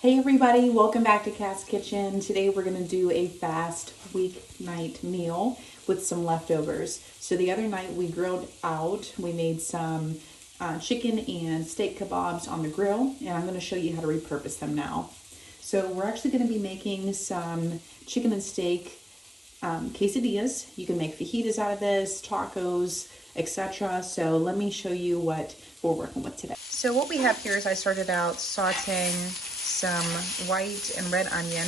Hey everybody, welcome back to Cat's Kitchen. Today we're going to do a fast weeknight meal with some leftovers. So the other night we grilled out, we made some chicken and steak kebabs on the grill, and I'm going to show you how to repurpose them now. So we're actually going to be making some chicken and steak quesadillas. You can make fajitas out of this, tacos, etc. So let me show you what we're working with today. So what we have here is I started out sauteing some white and red onion.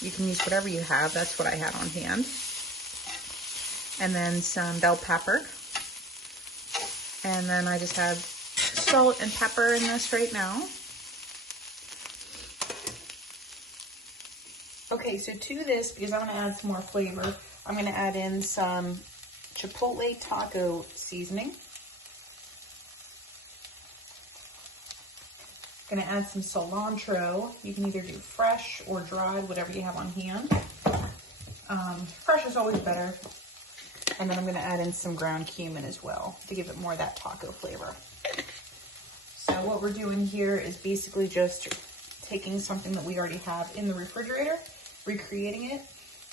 You can use whatever you have. That's what I had on hand. And then some bell pepper. And then I just have salt and pepper in this right now. Okay, so to this, because I want to add some more flavor, I'm going to add in some Chipotle taco seasoning. Going to add some cilantro. You can either do fresh or dried, whatever you have on hand. Fresh is always better. And then I'm going to add in some ground cumin as well to give it more of that taco flavor. So what we're doing here is basically just taking something that we already have in the refrigerator, recreating it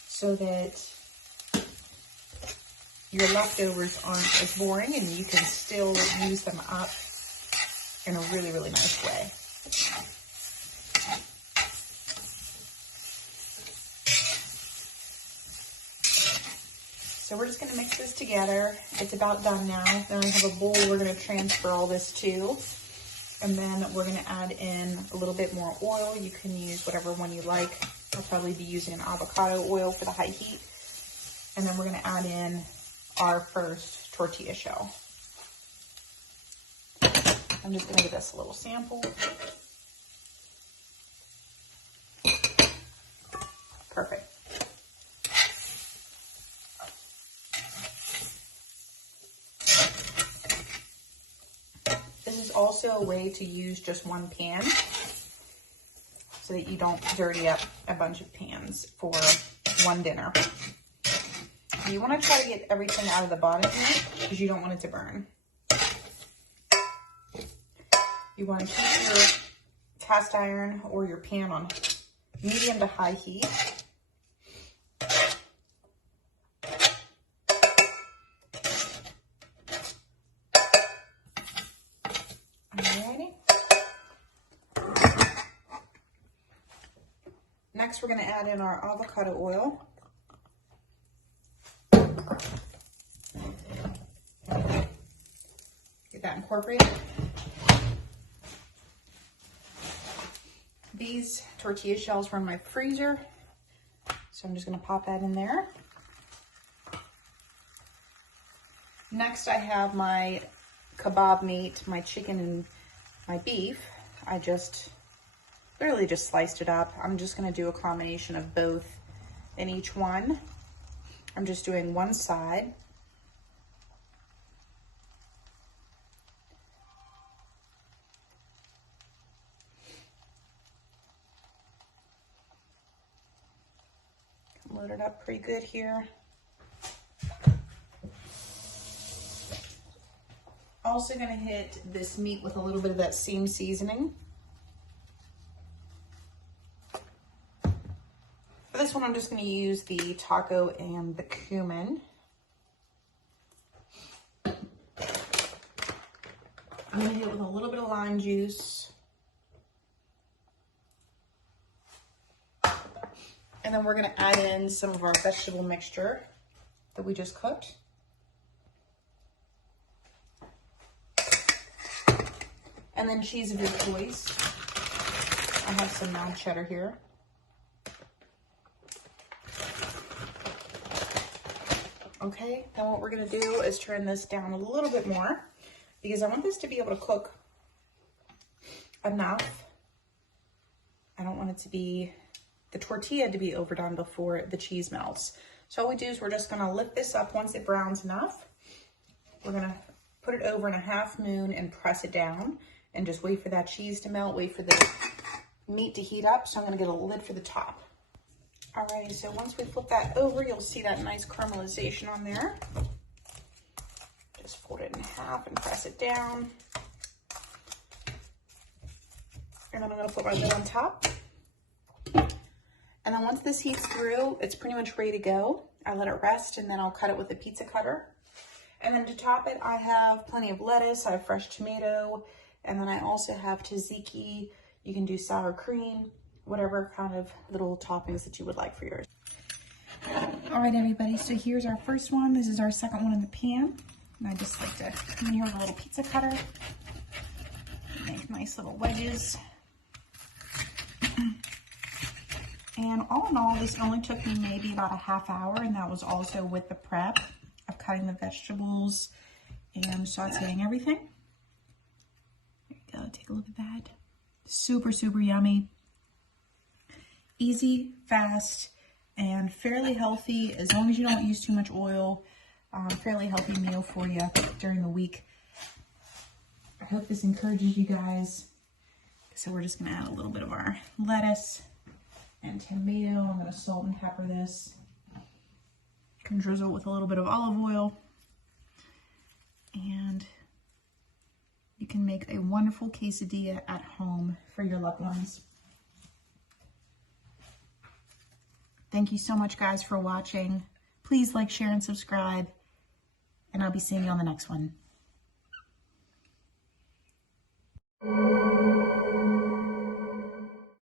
so that your leftovers aren't as boring and you can still use them up in a really, really nice way. So we're just going to mix this together. It's about done now. Then I have a bowl we're going to transfer all this to. And then we're going to add in a little bit more oil. You can use whatever one you like. I'll probably be using an avocado oil for the high heat. And then we're going to add in our first tortilla shell. I'm just going to give this a little sample. Perfect. This is also a way to use just one pan so that you don't dirty up a bunch of pans for one dinner. You want to try to get everything out of the bottom here because you don't want it to burn. You want to keep your cast iron or your pan on medium to high heat. Alrighty. Next, we're going to add in our avocado oil. Get that incorporated. These tortilla shells were in my freezer, so I'm just going to pop that in there. Next, I have my kebab meat, my chicken and my beef. I just literally just sliced it up. I'm just going to do a combination of both in each one. I'm just doing one side. Load it up pretty good here. Also going to hit this meat with a little bit of that same seasoning. For this one, I'm just going to use the taco and the cumin. I'm going to hit it with a little bit of lime juice. And then we're going to add in some of our vegetable mixture that we just cooked. And then cheese of your choice. I have some mild cheddar here. Okay, then what we're going to do is turn this down a little bit more because I want this to be able to cook enough. I don't want it to be the tortilla to be overdone before the cheese melts. So all we do is we're just going to lift this up once it browns enough. We're going to put it over in a half moon and press it down and just wait for that cheese to melt, wait for the meat to heat up. So I'm going to get a lid for the top. Alrighty, so once we flip that over, you'll see that nice caramelization on there. Just fold it in half and press it down. And then I'm gonna put my lid on top. And then once this heats through, it's pretty much ready to go. I let it rest and then I'll cut it with a pizza cutter. And then to top it, I have plenty of lettuce, I have fresh tomato, and then I also have tzatziki. You can do sour cream, whatever kind of little toppings that you would like for yours. All right, everybody, so here's our first one. This is our second one in the pan. And I just like to come in here with a little pizza cutter, make nice little wedges. And all in all, this only took me maybe about a half hour, and that was also with the prep of cutting the vegetables and sauteing everything. There you go, take a look at that. Super, super yummy. Easy, fast, and fairly healthy, as long as you don't use too much oil. Fairly healthy meal for you during the week. I hope this encourages you guys. So we're just gonna add a little bit of our lettuce and tomato. I'm gonna salt and pepper this. You can drizzle with a little bit of olive oil. And you can make a wonderful quesadilla at home for your loved ones. Thank you so much, guys, for watching. Please like, share, and subscribe. And I'll be seeing you on the next one.